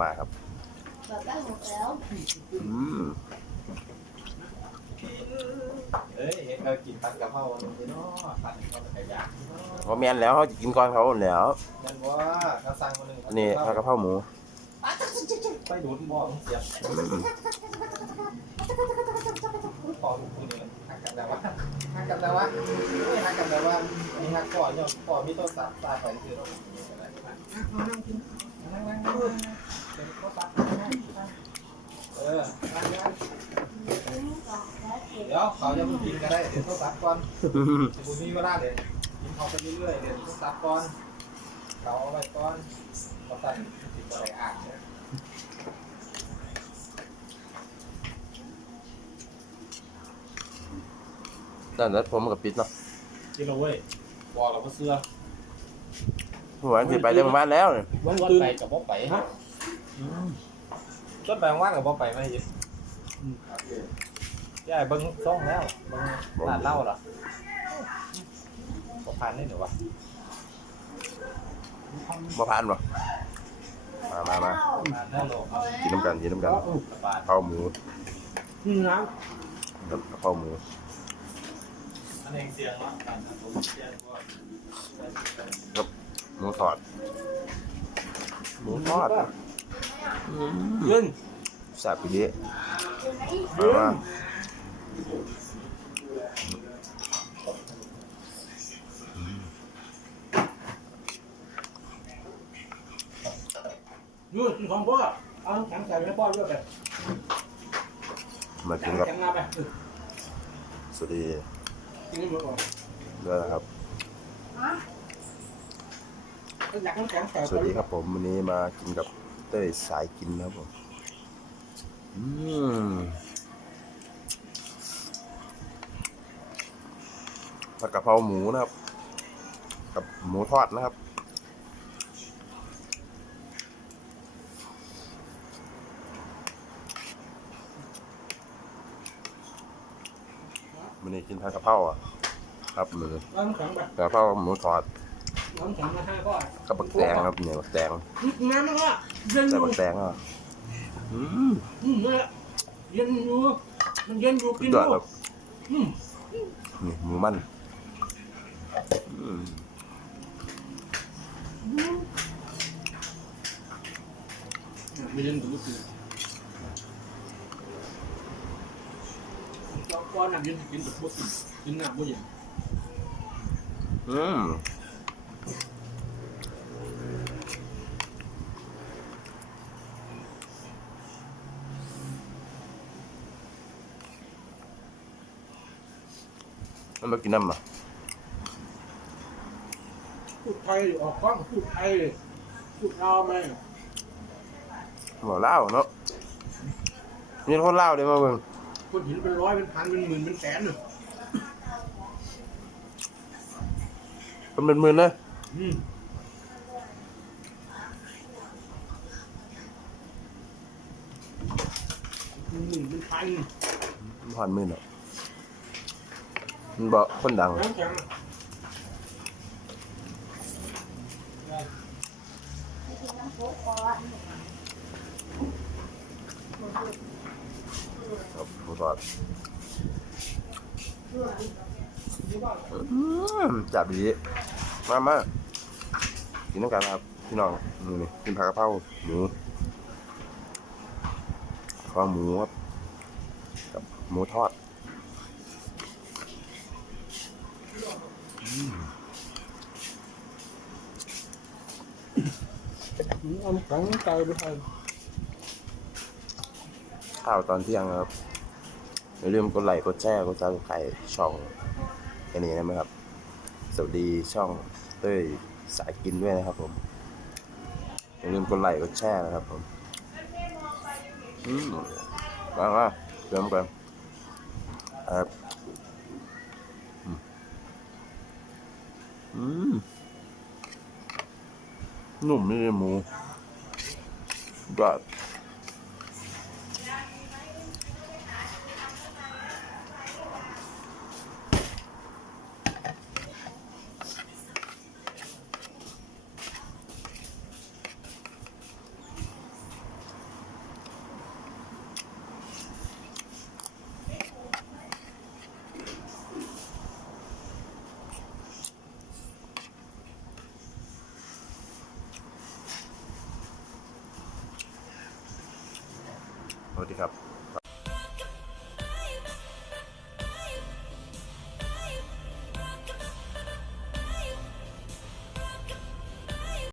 มาครับอืมเอ้ยเรากินตักกะเพราเนาะตักกะเพรายแนแล้วเขากินก่อนเขาแล้วนั่นว่าเขาสั่งคนหนึ่งนี่ตักกะเพราหมูไปดูดบ่อเสียบหักกันแล้วว่หักกันแล้วว่หักกันแล้วว่าหักก่อนเนี่ก่อนมีต้นสาตาไปคือเรา เออนั่งนั่งเดี๋ยวเขาจะมากินกันได้เดี๋ยวข้าวสับก่อนบุญมีเวลาเดี๋ยวกินเขาไปเรื่อยๆเดี๋ยวข้าวสับก่อนเขาเอาไว้ก่อนข้าวสับติดอะไรอ่างเนี่ยนั่นนัดผมกับปิดเนาะกินเอาเว้ยบอกเราก็เสื้อ หัวสิไปเรื่องบ้านแล้วนี่วันวันไปกับบ่ไปฮะต้นแปลงว่างกับบ่ไปไม่ยินย่าเบิ้งซ่องแล้วเบิ้งร้านเหล้าเหรอบ่ผ่านได้หรือวะมาผ่านบ่มามามาผ่านแล้วโลกกินน้ำกันกินน้ำกันสบายกะเพราหมูนี่น้กับกะเพราหมูอันเองเสียงวะผ่านผมเสียงว่า หมูทอดหมูทอดอืมำยืนแซ่บอีดีมามายืนของพ่อเอาน้ำแข็งใส่ให้พ่อด้วยไปมากินน้ำกับแข็งมาไปสวัสดีกินให้หมดก่อนด้วยนะครับ อยากน้ำแข็งใส่สวัสดีครับผมวันนี้มากินกับเต้ยสายกินนะครับผมอืมผัดกะเพราหมูนะครับ กับหมูทอดนะครับวันนี้กินผัดกะเพราอะครับมือเอาน้ำแข็งไปกะเพราหมูทอด น้ำแข็งมาให้พ่อกับบักแตงครับเนี่ยบักแตงน้ำมันก็เย็นอใส่ยู่บักแตงอะอืมอืมนี่นแหละเย็นอยู่มันเย็นอยู่สุกิดนยดูอดครับอืมนี่หมูมันอืมไม่เย็นอยู่กินก้อนน้ำเย็นกินกับพวกกินกินน้ำพวกเย็นอืม มันมากินน้ำอะพูดไทยออกกล้องพูดไทยพูดลาวไหมบอกเล่าวเนาะมีคนเล่าวเลยมาเบิ่งคนหินเป็นร้อยเป็นพันเป็นหมื่นเป็นแสนเลยคนเป็นหมื่นเลย อืมหมื่นเป็นพันหอนมื่นอะมันบอกคนดังน้ำแข็งครับหมูทอดจับดี มามา กินน้ำกันครับพี่น้องนี่นี่กินผักกะเพราหมูข้าวหมูครับกับหมูทอดเอาน้ำข็งใส่ไปให้ข้าวตอนเที่ยงครับอย่าลืมกดไลค์กดแชร์กดซับสไครต์ช่องอันนี้นะครับ สวัสดีช่องเต้ย สายกินด้วยนะครับผมอย่าลืมกดไลค์กดแชร์นะครับผมอืมมามาเริ่มกันครับอืมอืมหนุ่มนี่หมู สวัสดีครับ